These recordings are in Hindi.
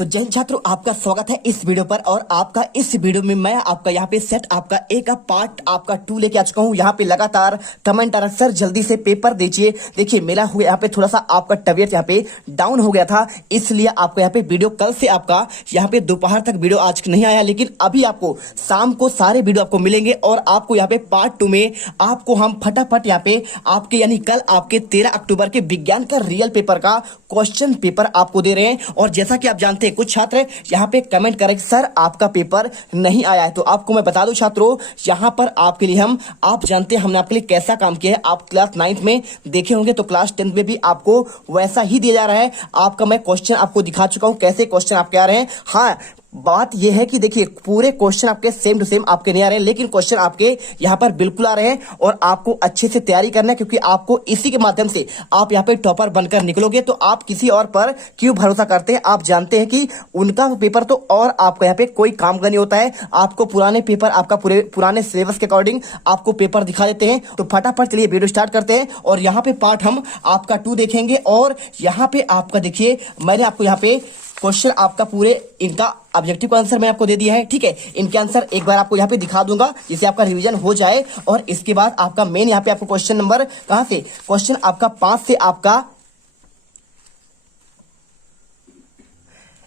तो जय हिंद छात्रों, आपका स्वागत है इस वीडियो पर। और आपका इस वीडियो में मैं आपका यहाँ पे सेट आपका ए का पार्ट आपका 2 लेके आ चुका हूँ। यहाँ पे लगातार कमेंट आ रहा सर जल्दी से पेपर दीजिए। देखिए मेरा हुआ यहाँ पे थोड़ा सा आपका तबियत यहाँ पे डाउन हो गया था, इसलिए आपको यहाँ पे वीडियो कल से आपका यहाँ पे दोपहर तक वीडियो आज नहीं आया, लेकिन अभी आपको शाम को सारे वीडियो आपको मिलेंगे। और आपको यहाँ पे पार्ट 2 में आपको हम फटाफट यहाँ पे आपके यानी कल आपके 13 अक्टूबर के विज्ञान का रियल पेपर का क्वेश्चन पेपर आपको दे रहे हैं। और जैसा कि आप जानते हैं कुछ छात्र यहाँ पे कमेंट करें सर आपका पेपर नहीं आया है, तो आपको मैं बता दूं छात्रों, यहाँ पर आपके लिए आप जानते हैं हमने आपके लिए कैसा काम किया है। आप क्लास 9th में देखे होंगे तो क्लास 10th में भी आपको वैसा ही दिया जा रहा है। आपका मैं क्वेश्चन आपको दिखा चुका हूं कैसे क्वेश्चन आपके आ रहे हैं। हाँ, बात यह है कि देखिए पूरे क्वेश्चन आपके सेम टू सेम आपके नहीं आ रहे हैं, लेकिन क्वेश्चन आपके यहां पर बिल्कुल आ रहे हैं। और आपको अच्छे से तैयारी करना है, क्योंकि आपको इसी के माध्यम से आप यहां पे टॉपर बनकर निकलोगे। तो आप किसी और पर क्यों भरोसा करते हैं? आप जानते हैं कि उनका पेपर तो और आपको यहाँ पे कोई काम का नहीं होता है। आपको पुराने पेपर आपका पुराने सिलेबस के अकॉर्डिंग आपको पेपर दिखा देते हैं। तो फटाफट चलिए वीडियो स्टार्ट करते हैं। और यहाँ पे पार्ट हम आपका 2 देखेंगे। और यहाँ पे आपका देखिए मैंने आपको यहाँ पे क्वेश्चन आपका पूरे इनका ऑब्जेक्टिव का आंसर मैं आपको दे दिया है, ठीक है। इनके आंसर एक बार आपको यहाँ पे दिखा दूंगा जिससे आपका रिवीजन हो जाए। और इसके बाद आपका मेन यहाँ पे आपको क्वेश्चन नंबर कहां से, क्वेश्चन आपका 5 से आपका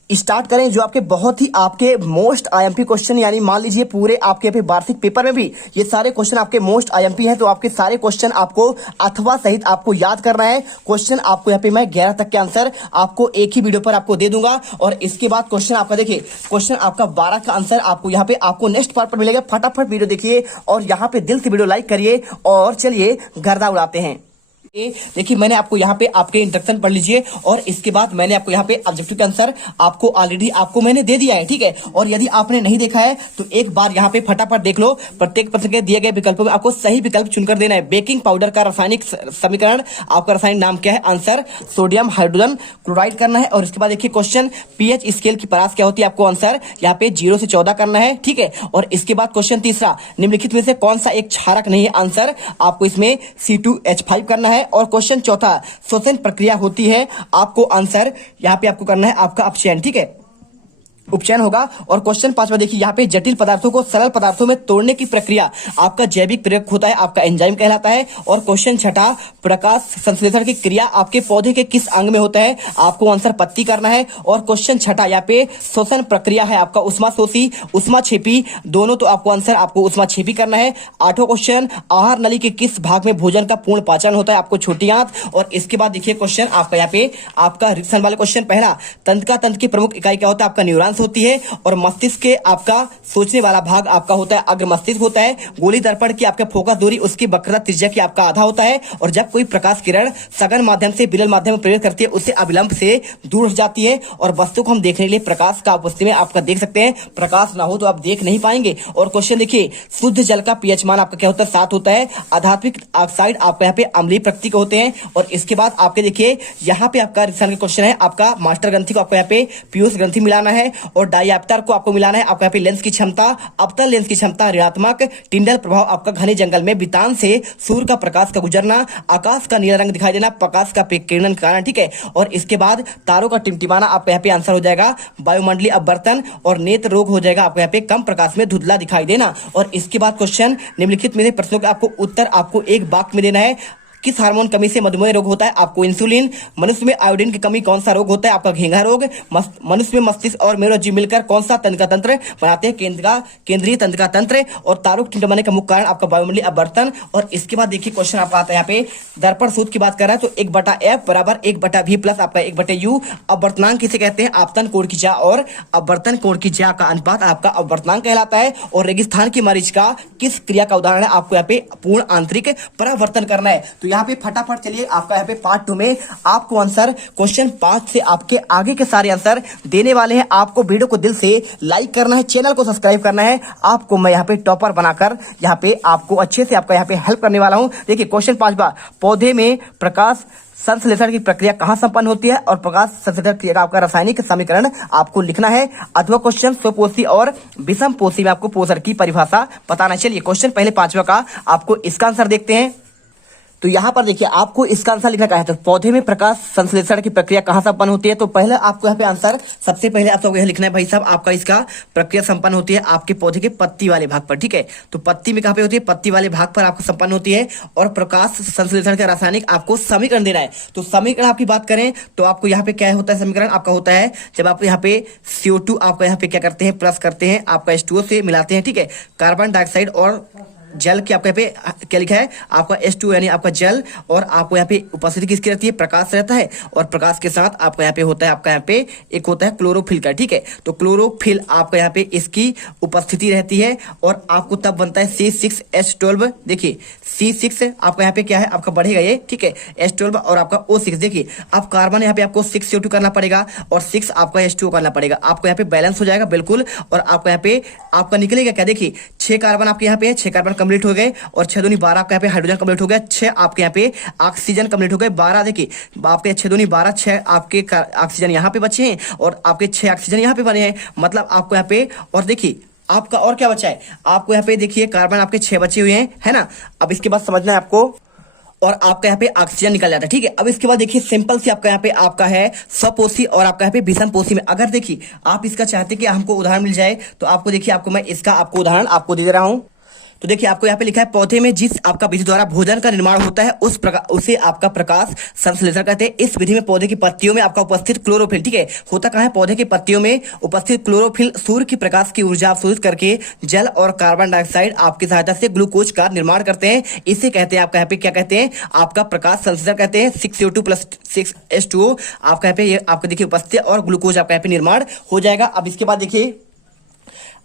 स्टार्ट करें, जो आपके बहुत ही आपके मोस्ट आईएमपी क्वेश्चन, यानी मान लीजिए पूरे आपके यहाँ पे वार्षिक पेपर में भी ये सारे क्वेश्चन आपके मोस्ट आईएमपी हैं। तो आपके सारे क्वेश्चन आपको अथवा सहित आपको याद करना है। क्वेश्चन आपको यहाँ पे मैं 11 तक के आंसर आपको एक ही वीडियो पर आपको दे दूंगा। और इसके बाद क्वेश्चन आपका देखिए क्वेश्चन आपका 12 का आंसर आपको यहाँ पे आपको नेक्स्ट पार्ट पर मिलेगा। फटाफट वीडियो देखिए और यहाँ पे दिल से वीडियो लाइक करिए और चलिए गर्दा उड़ाते हैं। देखिए मैंने आपको यहाँ पे आपके इंस्ट्रक्शन पढ़ लीजिए। और इसके बाद मैंने आपको यहाँ पे ऑब्जेक्टिव का आंसर आपको ऑलरेडी आपको मैंने दे दिया है, ठीक है। और यदि आपने नहीं देखा है तो एक बार यहाँ पे फटाफट देख लो। प्रत्येक प्रश्न के दिए गए विकल्पों में आपको सही विकल्प चुनकर देना है। बेकिंग पाउडर का रासायनिक समीकरण, आपका रासायनिक नाम क्या है? आंसर सोडियम हाइड्रोजन क्लोराइड करना है। और इसके बाद देखिए क्वेश्चन पीएच स्केल की परास क्या होती है, आपको आंसर यहाँ पे 0 से 14 करना है, ठीक है। और इसके बाद क्वेश्चन तीसरा, निम्नलिखित में से कौन सा एक क्षारक नहीं है? आंसर आपको इसमें C2H5 करना है। और क्वेश्चन चौथा, श्वसन प्रक्रिया होती है, आपको आंसर यहाँ पे आपको करना है आपका अपचयन, ठीक है, उपचयन होगा। और क्वेश्चन 5वां देखिए यहाँ पे जटिल पदार्थों को सरल पदार्थों में तोड़ने की प्रक्रिया आपका जैविक प्रयोग होता है, आपका एंजाइम कहलाता है। और क्वेश्चन 6, प्रकाश संश्लेषण की क्रिया आपके पौधे के किस अंग में होता है? आपको आंसर पत्ती करना है। और क्वेश्चन 6 यहाँ पे श्वसन प्रक्रिया है आपका उष्माशोषी उष्माक्षेपी, दोनों, तो आपको आंसर आपको उष्माक्षेपी करना है। 8वां क्वेश्चन, आहार नली के किस भाग में भोजन का पूर्ण पाचन होता है? आपको छोटी आंत। और इसके बाद देखिए क्वेश्चन आपका यहाँ पे आपका रिक्शन वाले क्वेश्चन, पहला, तंत्र की प्रमुख इकाई क्या होता है? आपका न्यूरॉन्स होती है। और मस्तिष्क के आपका सोचने वाला भाग आपका होता है अग्र मस्तिष्क होता है। गोली दर्पण की आपका फोकस दूरी उसकी वक्रता त्रिज्या की आपका आधा होता है। और जब कोई प्रकाश किरण सघन माध्यम से विरल माध्यम में प्रवेश करती है उससे अविलंब से दूर हट जाती है। और वस्तु को हम देखने के लिए प्रकाश का उपस्थिति में आपका देख सकते हैं, प्रकाश ना हो तो आप देख नहीं पाएंगे। और क्वेश्चन देखिए, शुद्ध जल का पीएच मान आपका क्या होता है? 7 होता है। आधात्मिक ऑक्साइड आपका यहाँ पे अम्लीय प्रकृति के होते हैं। और इसके बाद आपके देखिए यहाँ पे आपका क्वेश्चन है आपका मास्टर ग्रंथि को आपको यहाँ पे पीयूष ग्रंथि मिलाना है। और डायप्टर को आपको मिलाना है आपको यहाँ पे लेंस की क्षमता, अवतल लेंस की क्षमता ऋणात्मक, टिंडल प्रभाव आपका घने जंगल में वितान से सूर्य का प्रकाश का गुजरना, आकाश का नीला रंग दिखाई देना प्रकाश का किरण के कारण, ठीक है। और इसके बाद तारों का टिमटिमाना आपका यहाँ पे आंसर हो जाएगा वायुमंडलीय अपवर्तन। और नेत्र रोग हो जाएगा आपको यहाँ पे कम प्रकाश में धुंधला दिखाई देना। और इसके बाद क्वेश्चन, निम्नलिखित में प्रश्नों का आपको उत्तर आपको एक वाक्य में देना है। किस हार्मोन कमी से मधुमेह रोग होता है? आपको इंसुलिन। मनुष्य में आयोडीन की कमी कौन सा रोग होता है? आपका घेंघा रोग। मनुष्य में मस्तिष्क और मेरुरज्जु मिलकर कौन सा तंत्र का तंत्र बनाते हैं? केंद्रीय तंत्र का तंत्र। और तारों के टिमटिमाने का मुख्य कारण आपका वायुमंडलीय अपवर्तन। और इसके बाद देखिए क्वेश्चन आपका आता है यहाँ पे दर्पण सूत्र की बात कर रहा है, तो 1/f बराबर 1/v प्लस आपका 1/u। अपवर्तनांक किसे कहते हैं? आपतन कोण की ज्या और अपवर्तन कोण की ज्या का अनुपात आपका अपवर्तनांक कहलाता है। और रेगिस्तान की मरीचिका किस क्रिया का उदाहरण है? आपको यहाँ पे पूर्ण आंतरिक परावर्तन करना है। तो यहाँ पे फटाफट चलिए आपका यहाँ पे पार्ट 2 में आपको आंसर क्वेश्चन 5 से आपके आगे के सारे आंसर देने वाले हैं। आपको वीडियो को दिल से लाइक करना है, चैनल को सब्सक्राइब करना है। आपको मैं यहाँ पे टॉपर बनाकर यहाँ पे आपको अच्छे से आपका यहाँ पे हेल्प करने वाला हूँ। देखिए क्वेश्चन 5, पौधे में प्रकाश संश्लेषण की प्रक्रिया कहां संपन्न होती है? और प्रकाश संश्लेषण क्रिया का आपका रासायनिक समीकरण आपको लिखना है। अथवा क्वेश्चन स्वपोषी और विषम पोषी में आपको पोषण की परिभाषा बताना। चलिए क्वेश्चन पहले 5वां का आपको इसका आंसर देखते हैं। तो यहाँ पर देखिए आपको इसका आंसर लिखना क्या है, तो पौधे में प्रकाश संश्लेषण की प्रक्रिया कहाँ संपन्न होती है। तो पहले आपको यहाँ पे आंसर सबसे पहले आपको यह लिखना है भाई साहब, आपका इसका प्रक्रिया संपन्न होती है आपके पौधे के पत्ती वाले भाग पर, ठीक है। तो पत्ती में कहाँ पे होती है, पत्ती वाले भाग पर आपको संपन्न होती है। और प्रकाश संश्लेषण का रासायनिक आपको समीकरण देना है। तो समीकरण आपकी बात करें तो आपको यहाँ पे क्या होता है, समीकरण आपका होता है जब आप यहाँ पे CO2 आपका यहाँ पे क्या करते हैं, प्लस करते हैं, आपका H2O से मिलाते हैं, ठीक है। कार्बन डाइऑक्साइड और जल की आपका यहाँ पे क्या लिखा है, आपका H2 यानी आपका जल, और आपको यहाँ पे उपस्थिति किसकी रहती है, प्रकाश रहता है। और प्रकाश के साथ आपका यहाँ पे होता है, आपका यहाँ पे एक होता है क्लोरोफिल का, ठीक है। तो क्लोरोफिल आपका यहाँ पे इसकी उपस्थिति रहती है और आपको तब बनता है C6H12। देखिए C6 आपका यहाँ पे क्या है, आपका बढ़ेगा ये, ठीक है, H12 और आपका O6। देखिए अब कार्बन यहाँ पे आपको 6CO2 करना पड़ेगा और 6 आपका H2O करना पड़ेगा, आपको यहाँ पे बैलेंस हो जाएगा बिल्कुल। और आपका यहाँ पे आपका निकलेगा क्या, देखिए 6 कार्बन आपके यहाँ पे, 6 कार्बन कंप्लीट हो गए और 6 दूनी 12 आपके यहाँ पे हाइड्रोजन कंप्लीट हो गया, 6 आपके यहाँ पे ऑक्सीजन कंप्लीट हो गए, 12 देखिए आपके 6 दूनी 12, 6 आपके ऑक्सीजन यहाँ पे बचे हैं और आपके 6 ऑक्सीजन यहाँ पे बने हैं, मतलब आपको यहाँ पे। और देखिए आपका और क्या बचा है, आपको यहाँ पे देखिए कार्बन आपके 6 बचे हुए हैं, है ना। अब इसके बाद समझना है आपको, और आपका यहाँ पे ऑक्सीजन निकल जाता है, ठीक है। अब इसके बाद देखिए सिंपल सी आपका यहाँ पे आपका है स्वपोषी और आपका यहाँ पे विषमपोषी में, अगर देखिए आप इसका चाहते कि हमको उदाहरण मिल जाए तो आपको देखिए आपको मैं इसका आपको उदाहरण आपको दे रहा हूं। तो देखिए आपको यहाँ पे लिखा है पौधे में जिस आपका विधि द्वारा भोजन का निर्माण होता है उस प्रकार उसे आपका प्रकाश संश्लेषण कहते हैं। इस विधि में पौधे की पत्तियों में आपका उपस्थित क्लोरोफिल, ठीक है, होता कहाँ है, पौधे की पत्तियों में उपस्थित क्लोरोफिल सूर्य की प्रकाश की ऊर्जा अवशोषित करके जल और कार्बन डाइऑक्साइड आपकी सहायता से ग्लूकोज का निर्माण करते हैं। इसे कहते हैं आपका यहाँ पे क्या कहते हैं, आपका प्रकाश संश्लेषण कहते हैं। 6CO2 + 6H2O आपका यहाँ पे ये आपको देखिए उपस्थित और ग्लूकोज आपका यहाँ पे निर्माण हो जाएगा। अब इसके बाद देखिए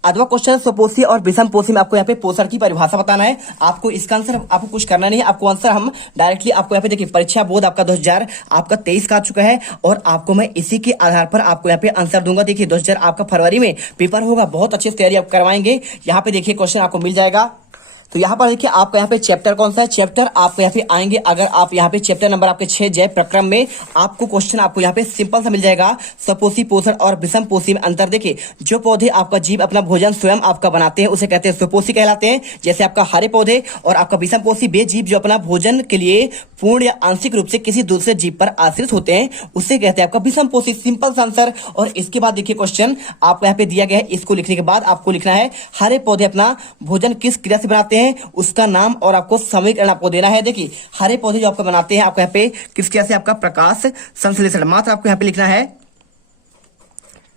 अथवा क्वेश्चन स्वपोषी और विषमपोषी में आपको यहाँ पे पोषण की परिभाषा बताना है। आपको इसका आंसर आपको कुछ करना नहीं है, आपको आंसर हम डायरेक्टली आपको यहाँ पे देखिए परीक्षा बोर्ड आपका 2023 का आ चुका है और आपको मैं इसी के आधार पर आपको यहाँ पे आंसर दूंगा। देखिए 2000 आपका फरवरी में पेपर होगा, बहुत अच्छी तैयारी आप करवाएंगे। यहाँ पे देखिए क्वेश्चन आपको मिल जाएगा। तो यहाँ पर देखिए आपका यहाँ पे चैप्टर कौन सा है, चैप्टर आपको यहाँ पे आएंगे, अगर आप यहाँ पे चैप्टर नंबर आपके 6 जैव प्रक्रम में आपको क्वेश्चन आपको यहाँ पे सिंपल सा मिल जाएगा। स्वपोषी पोषण और विषमपोषी में अंतर देखिए, जो पौधे आपका जीव अपना भोजन स्वयं आपका बनाते हैं उसे कहते हैं स्वपोषी कहलाते हैं, जैसे आपका हरे पौधे। और आपका विषमपोषी वे जीव जो अपना भोजन के लिए पूर्ण या आंशिक रूप से किसी दूसरे जीव पर आश्रित होते हैं उसे कहते हैं आपका विषमपोषी। सिंपल सा आंसर। और इसके बाद देखिए क्वेश्चन आपको यहाँ पे दिया गया है, इसको लिखने के बाद आपको लिखना है हरे पौधे अपना भोजन किस क्रिया से बनाते हैं उसका नाम और आपको समीकरण आपको देना है। देखिए हरे पौधे जो आपको बनाते हैं आपको यहाँ पे किस क्रिया से, आपका प्रकाश संश्लेषण, मात्र आपको यहाँ पे लिखना है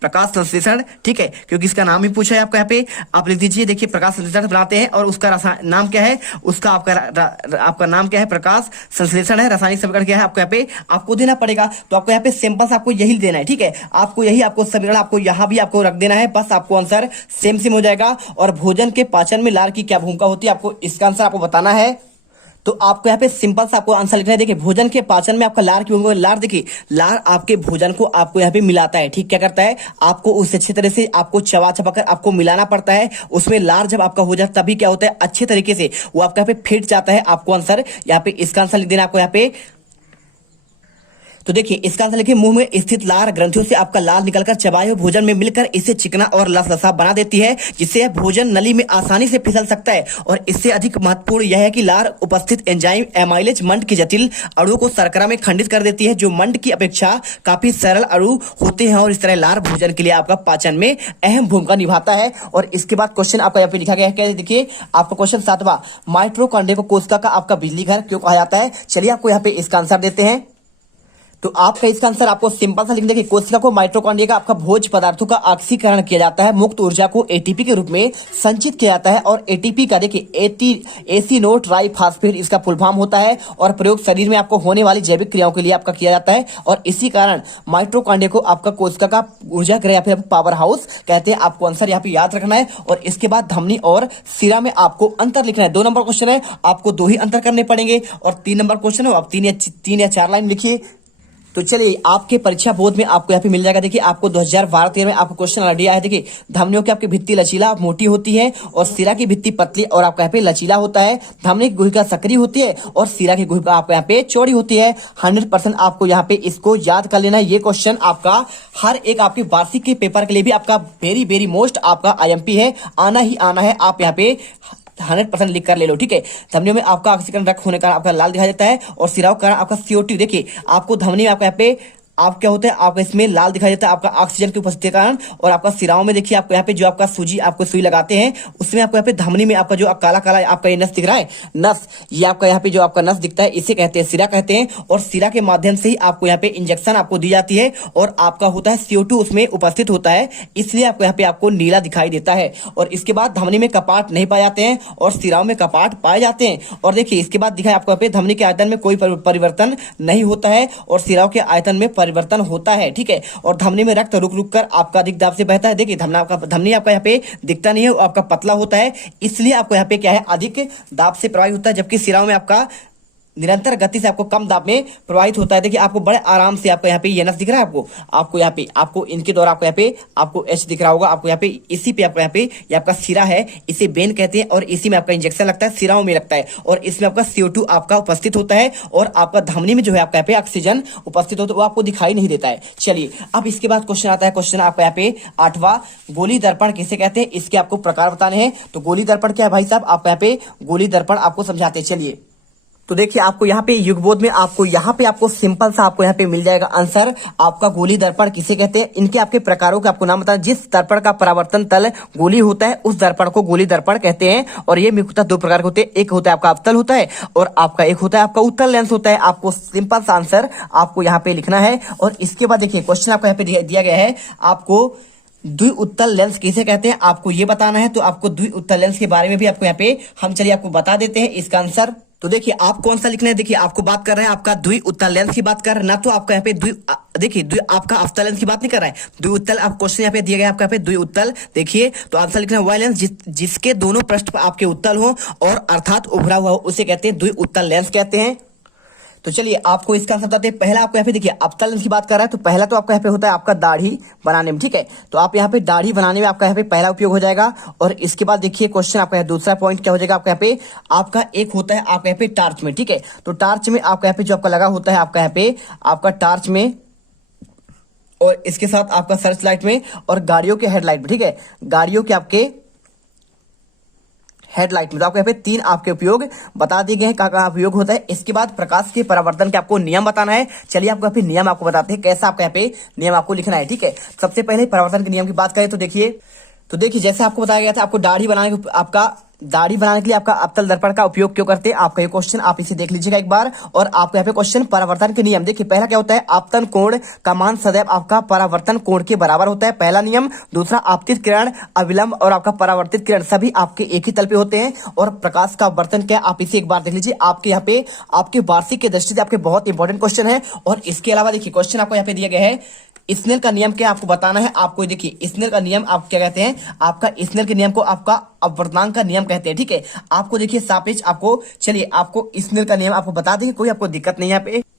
प्रकाश संश्लेषण, ठीक है, क्योंकि इसका नाम ही पूछा है आपको यहाँ पे। आप लिख दीजिए, देखिए प्रकाश संश्लेषण बनाते हैं और उसका नाम क्या है, उसका आपका नाम क्या है, प्रकाश संश्लेषण है। रासायनिक समीकरण क्या है आपको यहाँ पे आपको देना पड़ेगा। तो आपको यहाँ पे सिंपल से आपको यही देना है, ठीक है, आपको यही आपको समीकरण आपको यहाँ भी आपको रख देना है, बस आपको आंसर सेम हो जाएगा। और भोजन के पाचन में लार की क्या भूमिका होती है आपको इसका आंसर आपको बताना है। तो आपको यहाँ पे सिंपल सा आपको आंसर लिखना है। देखिए भोजन के पाचन में आपका लार क्यों, लार देखिए लार आपके भोजन को आपको यहाँ पे मिलाता है, ठीक, क्या करता है, आपको उसे अच्छी तरह से आपको चबा कर आपको मिलाना पड़ता है। उसमें लार जब आपका हो जाता है तभी क्या होता है, अच्छे तरीके से वो आपका यहाँ पे फिट जाता है। आपको आंसर यहाँ पे इसका आंसर लिख देना आपको यहाँ पे। तो देखिए इसका आंसर लिखिए, मुंह में स्थित लार ग्रंथियों से आपका लार निकलकर चबाए हुए भोजन में मिलकर इसे चिकना और लसलसा बना देती है, जिससे भोजन नली में आसानी से फिसल सकता है। और इससे अधिक महत्वपूर्ण यह है कि लार उपस्थित एंजाइम एमाइलेज मंड की जटिल अणुओं को शर्करा में खंडित कर देती है, जो मंड की अपेक्षा काफी सरल अणु होते हैं। और इस तरह लार भोजन के लिए आपका पाचन में अहम भूमिका निभाता है। और इसके बाद क्वेश्चन आपका यहाँ पे लिखा गया है, देखिए आपका क्वेश्चन 7वां, माइटोकॉन्ड्रिया को कोशिका का आपका बिजली घर क्यों कहा जाता है। चलिए आपको यहाँ पे इसका आंसर देते हैं। तो आपका इसका आंसर आपको सिंपल सा लिख देंगे, कोशिका को माइटोकॉन्ड्रिया का आपका भोज्य पदार्थों का ऑक्सीकरण किया जाता है, मुक्त ऊर्जा को एटीपी के रूप में संचित किया जाता है। और एटीपी का देखिए एसिनो ट्राइफॉस्फेट इसका फुल फॉर्म होता है और प्रयोग शरीर में आपको होने वाली जैविक क्रियाओं के लिए आपका किया जाता है। और इसी कारण माइटोकॉन्ड्रिया को आपका कोशिका का ऊर्जा गृह या फिर पावर हाउस कहते हैं। आपको आंसर यहाँ पे याद रखना है। और इसके बाद धमनी और सिरा में आपको अंतर लिखना है। 2 नंबर क्वेश्चन है, आपको 2 ही अंतर करने पड़ेंगे। और 3 नंबर क्वेश्चन है, आप 3 या 4 लाइन लिखिए। तो चलिए आपके परीक्षा बोर्ड में आपको यहाँ पे मिल जाएगा। देखिए आपको 2012-13 में आपको क्वेश्चन ऑलरेडी आया है। देखिए धमनियों की आपकी भित्ति लचीला मोटी होती है और सिरा की भित्ति पतली और आपका यहाँ पे लचीला होता है। धमनी की गुहिका सक्रिय होती है और सिरा की गुहिका आपको यहाँ पे चौड़ी होती है। 100% आपको यहाँ पे इसको याद कर लेना है। ये क्वेश्चन आपका हर एक आपके वार्षिक के पेपर के लिए भी आपका वेरी मोस्ट आपका IMP है, आना ही आना है। आप यहाँ पे 100% लिख कर ले लो, ठीक है। धमनियों में आपका ऑक्सीजन रक्त होने का आपका लाल दिखाई देता है और सिराओं का आपका CO2। देखिए आपको धमनी में आपका यहाँ पे आप क्या होता है, आपका इसमें लाल दिखाई देता है आपका ऑक्सीजन की उपस्थिति के कारण। और आपका सिराओं में देखिए आपको यहाँ पे जो आपका सूजी आपको सुई लगाते हैं उसमें आपको यहाँ पे धमनी में आपका जो काला काला आपका ये नस दिख रहा है, नस, ये आपका यहाँ पे जो आपका नस दिखता है इसे कहते हैं सिरा कहते हैं। और सिरा के माध्यम से ही आपको यहाँ पे इंजेक्शन आपको दी जाती है और आपका होता है CO2 उसमें उपस्थित होता है, इसलिए आपको यहाँ पे आपको नीला दिखाई देता है। और इसके बाद धमनी में कपाट नहीं पाए जाते हैं और सिराओं में कपाट पाए जाते हैं। और देखिए इसके बाद दिखाए आपको यहाँ पे धमनी के आयतन में कोई परिवर्तन नहीं होता है और सिराओं के आयतन में परिवर्तन होता है, ठीक है। और धमनी में रक्त रुक रुक कर आपका अधिक दाब से बहता है। देखिए धमनी आपका यहाँ पे दिखता नहीं है, आपका पतला होता है, इसलिए आपको यहाँ पे क्या है अधिक दाब से प्रवाहित होता है, जबकि सिराओं में आपका निरंतर गति से आपको कम दाब में प्रवाहित होता है। देखिए आपको बड़े आराम से आपको यहाँ पे ये नस दिख रहा है, आपको यहाँ पे आपको इनके द्वारा आपको यहाँ पे आपको H दिख रहा होगा, आपको यहाँ पे इसी पे आपको यहाँ पे ये आपका सिरा है, इसे बेन कहते हैं और इसी में आपका इंजेक्शन लगता है, सिराओं में लगता है और इसमें आपका CO2 आपका उपस्थित होता है और आपका धमनी में जो है आपका यहाँ पे ऑक्सीजन उपस्थित होता है, वो आपको दिखाई नहीं देता है। चलिए अब इसके बाद क्वेश्चन आता है, क्वेश्चन आपका यहाँ पे 8वां, गोली दर्पण किसे कहते हैं, इसके आपको प्रकार बताने हैं। तो गोली दर्पण क्या है भाई साहब, आपको यहाँ पे गोली दर्पण आपको समझाते हैं। चलिए तो देखिए आपको यहाँ पे युगबोध में आपको यहाँ पे आपको सिंपल सा आपको यहाँ पे मिल जाएगा आंसर, आपका गोली दर्पण किसे कहते हैं। इनके आपके प्रकारों के आपको नाम बताना, जिस दर्पण का परावर्तन तल गोली होता है उस दर्पण को गोली दर्पण कहते हैं। और ये मुख्यतः दो प्रकार के होते हैं, एक होता है आपका अवतल होता है और आपका एक होता है आपका उत्तल लेंस होता है। आपको सिंपल सा आंसर आपको यहाँ पे लिखना है। और इसके बाद देखिए क्वेश्चन आपको यहाँ पे दिया गया है, आपको द्विउत्तल लेंस किसे कहते हैं, आपको ये बताना है। तो आपको द्विउत्तल लेंस के बारे में भी आपको यहाँ पे हम चलिए आपको बता देते हैं इसका आंसर। तो देखिए आप कौन सा लिखना है, देखिए आपको बात कर रहे हैं आपका द्विउत्तल लेंस की बात कर रहे हैं ना, तो आपका यहाँ पे देखिए आपका अवतल लेंस की बात नहीं कर रहा है, द्विउत्तल आप क्वेश्चन यहाँ पे दिया गया आपका यहाँ पे द्विउत्तल। देखिए तो आंसर लिखना है वह लेंस जिसके दोनों पृष्ठ पर आपके उत्तल हो और अर्थात उभरा हुआ हो, उसे कहते हैं द्विउत्तल लेंस कहते हैं। तो चलिए आपको इसका आंसर बताते हैं। पहला आपको यहाँ पे देखिए अवतल लेंस की बात कर रहा है, तो पहला तो आपका यहाँ पे होता है आपका दाढ़ी बनाने में, ठीक है। तो आप यहाँ पे दाढ़ी बनाने में आपका यहाँ पे पहला उपयोग हो जाएगा। और इसके बाद देखिए क्वेश्चन आपका यहाँ दूसरा पॉइंट क्या हो जाएगा आपका यहाँ पे, आपका एक होता है आपका यहाँ पे टार्च में, ठीक है। तो टार्च में आपका यहाँ पे जो आपका लगा होता है आपका यहाँ पे आपका टार्च में और इसके साथ आपका सर्च लाइट में और गाड़ियों के हेडलाइट में, ठीक है, गाड़ियों के आपके हेडलाइट में। तो आपको यहाँ पे तीन आपके उपयोग बता दिए गए हैं, कहाँ उपयोग होता है। इसके बाद प्रकाश के परावर्तन के आपको नियम बताना है। चलिए आपको यहाँ पे नियम आपको बताते हैं, कैसा आपका यहाँ पे नियम आपको लिखना है, ठीक है। सबसे पहले परावर्तन के नियम की बात करें तो देखिए जैसे आपको बताया गया था, आपको दाढ़ी बनाने के लिए आपका अवतल दर्पण का उपयोग क्यों करते हैं, आपका ये क्वेश्चन आप इसे देख लीजिएगा एक बार। और आपको यहाँ पे क्वेश्चन परावर्तन के नियम, देखिए पहला क्या होता है, आपतन कोण का मान सदैव आपका परावर्तन कोण के बराबर होता है, पहला नियम। दूसरा, आपतित किरण, अविलंब और आपका परावर्तित किरण सभी आपके एक ही तल पे होते हैं। और प्रकाश का अपवर्तन क्या है, आप इसे एक बार देख लीजिए, आपके यहाँ पे आपके वार्षिक की दृष्टि से आपके बहुत इंपॉर्टेंट क्वेश्चन है। और इसके अलावा देखिए क्वेश्चन आपको यहाँ पे दिया गया है, स्नेल का नियम क्या आपको बताना है। आपको देखिए स्नेल का नियम आप क्या कहते हैं, आपका स्नेल के नियम को आपका अपवर्तनांक का नियम कहते हैं, ठीक है। आपको देखिए सापेक्ष आपको, चलिए आपको स्नेल का नियम आपको बता देंगे, कोई आपको दिक्कत नहीं है यहाँ पे।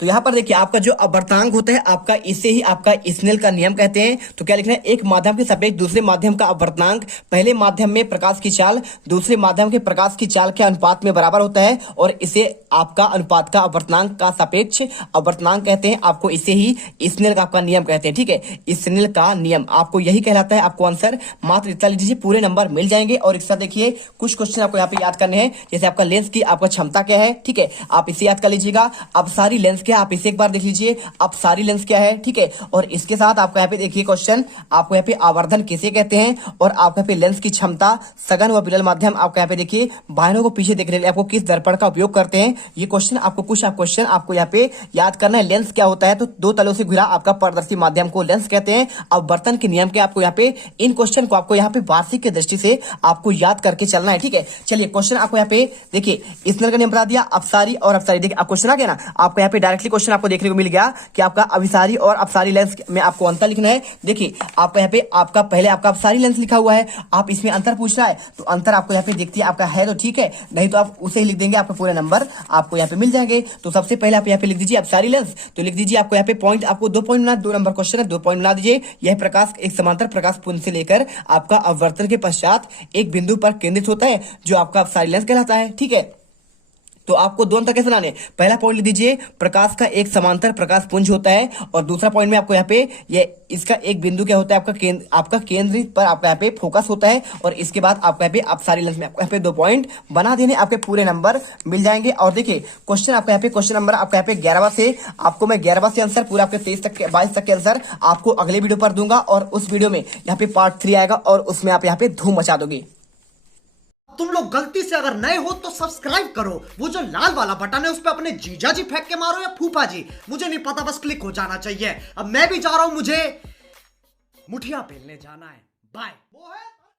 तो यहाँ पर देखिए आपका जो अपवर्तनांक होता है आपका, इसे ही आपका स्नेल का नियम कहते हैं। तो क्या लिखना है, एक माध्यम के सापेक्ष दूसरे माध्यम का अपवर्तनांक पहले माध्यम में प्रकाश की चाल दूसरे माध्यम के प्रकाश की चाल के अनुपात में बराबर होता है और इसे आपका अनुपात का अपवर्तनांक का सापेक्ष अपवर्तनांक कहते हैं। आपको इसे ही स्नेल का आपका नियम कहते हैं, ठीक है। स्नेल का नियम आपको यही कहलाता है। आपको आंसर मात्र इतना लीजिए, पूरे नंबर मिल जाएंगे। और एक साथ देखिए कुछ क्वेश्चन आपको यहाँ पे याद करने हैं, जैसे आपका लेंस की आपका क्षमता क्या है, ठीक है, आप इसे याद कर लीजिएगा। अब सारी लेंस क्या, आप इसे एक बार देख लीजिए, अब सारी लेंस क्या है, ठीक है। और इसके साथ आपको यहाँ पे देखिए क्वेश्चन, आपको यहाँ पे आवर्धन किसे कहते हैं और आपको यहाँ पे लेंस की क्षमता, सघन व विरल माध्यम, आपको यहाँ पे देखिए बाहरों को पीछे देखने के लिए आपको किस दर्पण का उपयोग करते हैं। ये क्वेश्चन आपको कुछ क्वेश्चन आपको यहाँ पे याद करना है। लेंस क्या होता है, तो दो तलों से घिरा आपका पारदर्शी माध्यम को लेंस कहते हैं। अपवर्तन के नियम के आपको यहाँ पे इन क्वेश्चन को आपको यहाँ पे वार्षिक की दृष्टि से आपको याद करके चलना है, ठीक है। चलिए क्वेश्चन आपको यहाँ पे देखिए स्नेल का नियम बता दिया, अपसारी और अपसारी, देखिए क्वेश्चन आ गया ना, आपको यहाँ पे डायरेक्टली क्वेश्चन आपको देखने को मिल गया कि आपका अभिसारी और अपसारी लेंस में आपको अंतर लिखना है। देखिए आपको यहाँ पे आपका पहले आपका अपसारी लेंस लिखा हुआ है, आप इसमें अंतर पूछ रहा है, तो अंतर आपको यहाँ पे देखती है आपका है तो ठीक है, नहीं तो आप उसे ही लिख देंगे, आपके पूरे नंबर आपको यहाँ पे मिल जाएंगे। तो सबसे पहले आप यहाँ पे लिख दीजिए अपसारी लेंस, तो लिख दीजिए आपको यहाँ पे पॉइंट, आपको 2 पॉइंट बना, 2 नंबर क्वेश्चन है, 2 पॉइंट बना दीजिए। यह प्रकाश एक समांतर प्रकाश पुंज से लेकर आपका अपवर्तन के पश्चात एक बिंदु पर केंद्रित होता है, जो आपका अपसारी लेंस कहलाता है, ठीक है। तो आपको दो अंतर कैसे लाने, पहला पॉइंट लिख दीजिए, प्रकाश का एक समांतर प्रकाश पुंज होता है, और दूसरा पॉइंट में आपको यहाँ पे ये इसका एक बिंदु क्या होता है, आपका केंद्र पर आपका यहाँ पे फोकस होता है, और इसके बाद आपको यहाँ पे आप सारी लेंथ में आपको यहाँ पे 2 पॉइंट बना देने, आपके पूरे नंबर मिल जाएंगे। और देखिए क्वेश्चन आपका यहाँ पे क्वेश्चन नंबर आपका यहाँ पे 11वां से आपको मैं 11वां से आंसर पूरा आपके 23 तक 22 तक के आंसर आपको अगले वीडियो पर दूंगा, और उस वीडियो में यहाँ पे पार्ट 3 आएगा और उसमें आप यहाँ पे धूम मचा दोगे। तुम लोग गलती से अगर नए हो तो सब्सक्राइब करो, वो जो लाल वाला बटन है उस पर अपने जीजा जी फेंक के मारो या फूफा जी, मुझे नहीं पता, बस क्लिक हो जाना चाहिए। अब मैं भी जा रहा हूं, मुझे मुठिया पेलने जाना है। बाय।